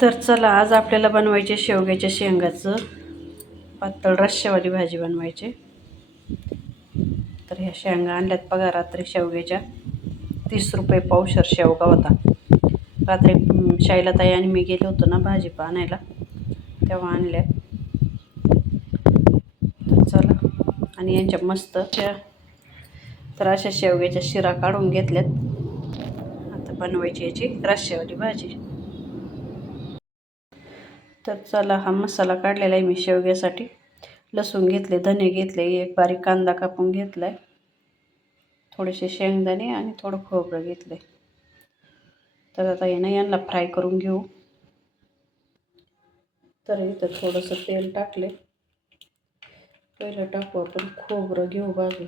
तर चला आज आपल्याला बनवायचे शेवग्याच्या शेंगाचं पातळ रश्श्यावाली भाजी बनवायची. तर ह्या शेंगा आणल्यात बघा रात्री शेवग्याच्या. तीस रुपये पावशर शेवगा होता. रात्री शाईला ताई आणि मी गेलो होतो ना भाजी आणायला तेव्हा आणल्या. तर चला आणि यांच्या मस्त तर अशा शेवग्याच्या शिरा काढून घेतल्यात. आता बनवायची याची रश्श्यावाली भाजी. तर चला हा मसाला काढलेला आहे मी शेवग्यासाठी. लसूण घेतले धने घेतले एक बारीक कांदा कापून घेतला आहे थोडेसे शेंगदाणे आणि थोडं खोबरं घेतलं आहे तर आता येणं यांना फ्राय करून घेऊ. तर इथं थोडंसं तेल टाकले पहिलं टाकू आपण खोबरं घेऊ बाजू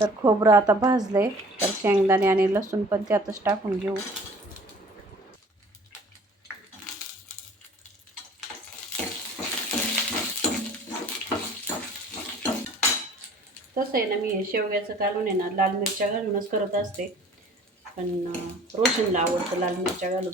तर खोबरं आता भाजलं आहे तर शेंगदाणे आणि लसूण पण त्यातच टाकून घेऊ. तसं आहे ना मी हे शेवग्याचं घालून आहे ना लाल मिरच्या घालूनच करत असते. पण रोशनला आवडतं लाल मिरच्या घालून.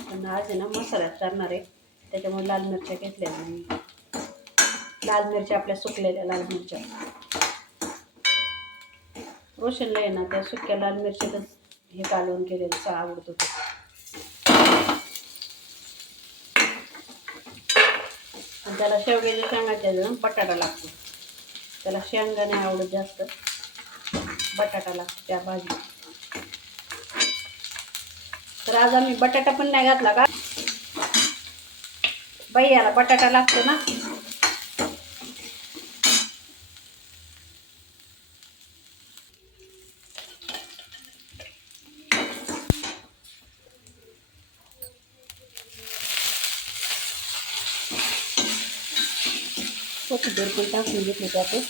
पण आज आहे ना मसाल्यात करणार आहे. त्याच्यामुळे लाल मिरच्या घेतल्या मी. लाल मिरच्या आपल्या सुकलेल्या लाल मिरच्या. रोशनला आहे ना त्या सुक्या लाल मिरच्यातच हे कालवून केलेलं चा आवडत आणि त्याला शेवग्याच्या शेंगाच्या जण बटाटा लागतो. त्याला शेंगा नाही आवडत जास्त. बटाटा लागतो त्या भाजी तर आज आम्ही बटाटा पण नाही घातला का? बाई याला बटाटा लागतो ना? कोथिंबीर पण टाकून घेतली जाते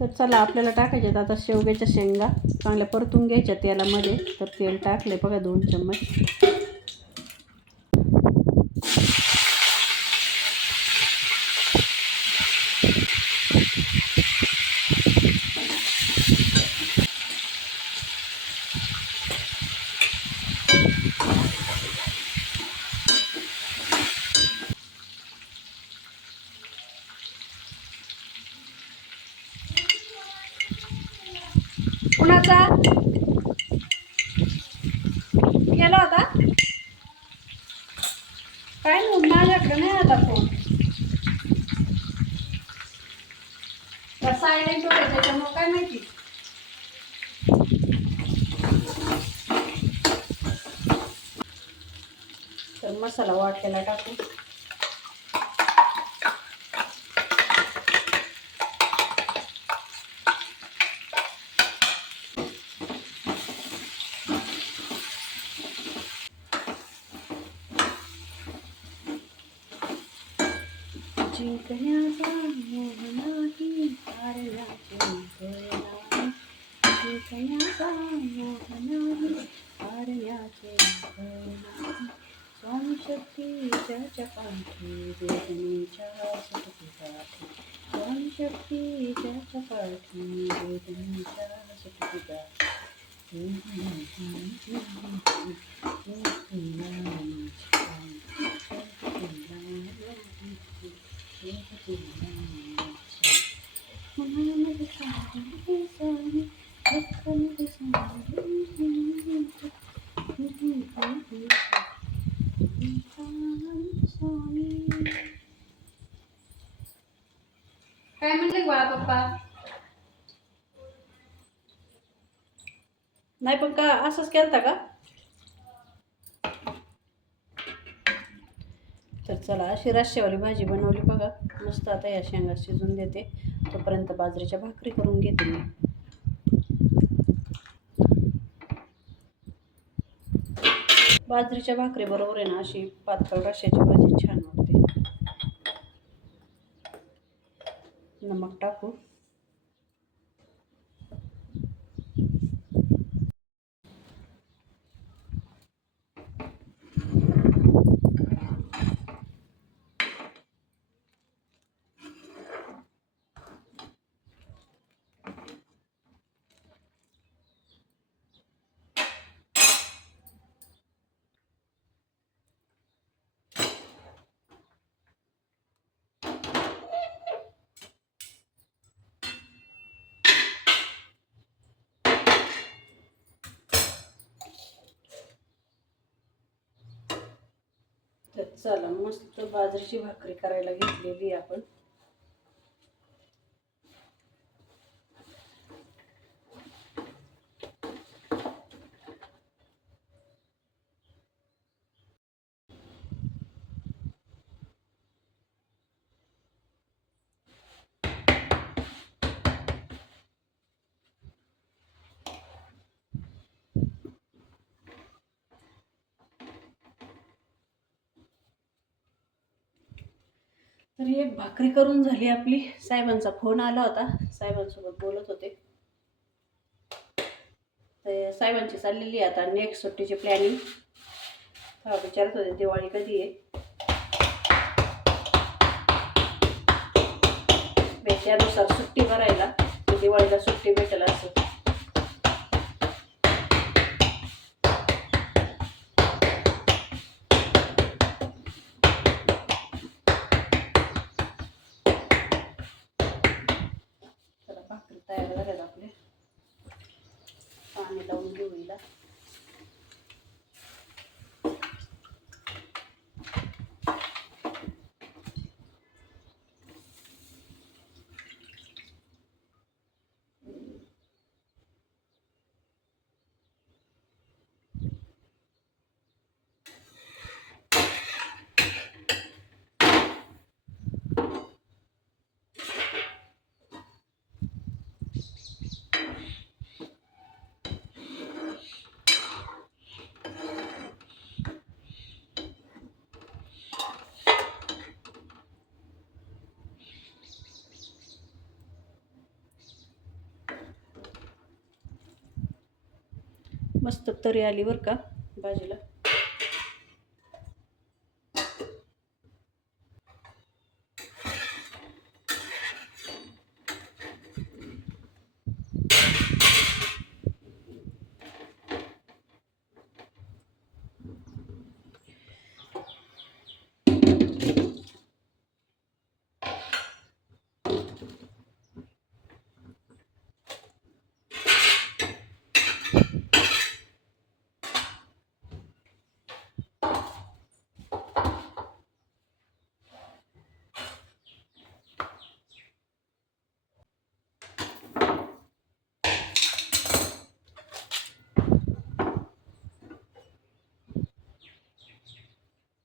तर चला आपल्याला टाकायच्यात आता शेवग्याच्या शेंगा. चांगल्या परतून घ्यायच्या तेलामध्ये. तर तेल टाकले बघा दोन चम्मच कुणाचा गेला होता काय नाही माझ्याकडे नाही आला फोन सायलेंट होते त्याच्यामुळे काय माहिती? तर मसाला वाटलेला टाकू. जिंकण्याचा मोह नाही हारण्याचे भय नाही जिंकण्याचा मोह नाही हारण्याचे भय स्वामी शक्तीच्या चपाठी वेदनेच्या सुटकेसाठी स्वामी शक्ती काय म्हणले गोळा पप्पा नाही पण का असंच केलता का तर चला अशी रश्श्यावाली भाजी बनवली बघा. मस्त आता या शेंगा शिजून देते. तोपर्यंत बाजरीच्या भाकरी करून घेते मी. बाजरीच्या भाकरीबरोबर आहे ना अशी पातळ रश्श्याची भाजी छान वाटते नमक टाकू. चला मस्त बाजरीची भाकरी करायला घेतलेली आपण. तर एक भाकरी करून झाली आपली. साहेबांचा फोन आला होता. साहेबांसोबत बोलत होते. तर साहेबांची चाललेली आहे आता नेक्स्ट सुट्टीची प्लॅनिंग हा विचारत होते दिवाळी कधी आहे? त्यानुसार सुट्टी भरायला दिवाळीला सुट्टी भेटेल असं. मस्त तरी आली बरं का भाजीला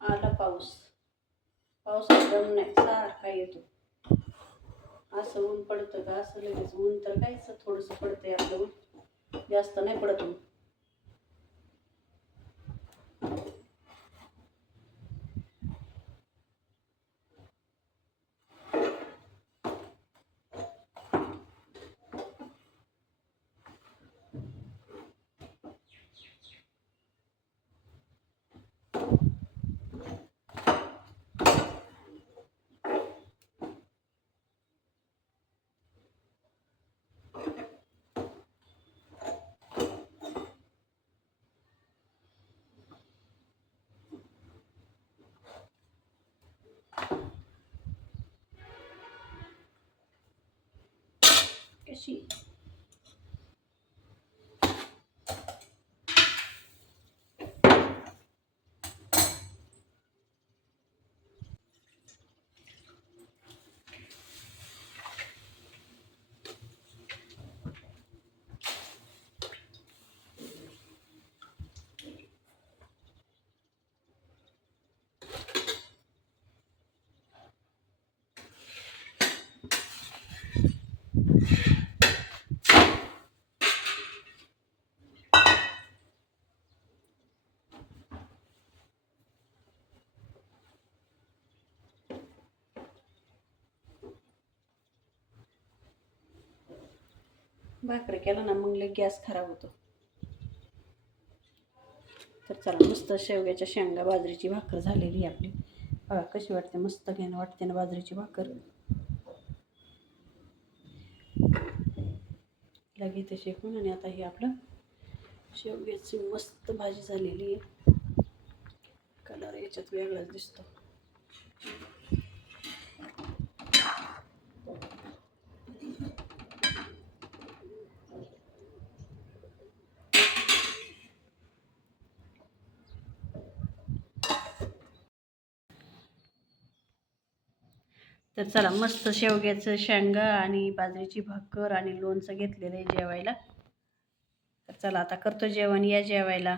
आला पाऊस. पाऊस दम नाही सारखा येतो. असं ऊन पडतं का? असं लगेच ऊन तर काहीच थोडंसं पडतंय आपलं ऊन. जास्त नाही पडत ऊन. कशी भाकरी केला ना मग लई गॅस खराब होतो. तर चला मस्त शेवग्याच्या शेंगा बाजरीची भाकर झालेली आहे आपली. बघा कशी वाटते मस्त घेणं वाटते ना बाजरीची भाकर. लगे शेकून आणि आता हे आपलं शेवग्याची मस्त भाजी झालेली आहे. कलर याच्यात वेगळाच दिसतो. तर चला मस्त शेवग्याचं शेंगा आणि बाजरीची भाकर आणि लोणचं घेतलेलं आहे जेवायला. तर चला आता करतो जेवण. या जेवायला.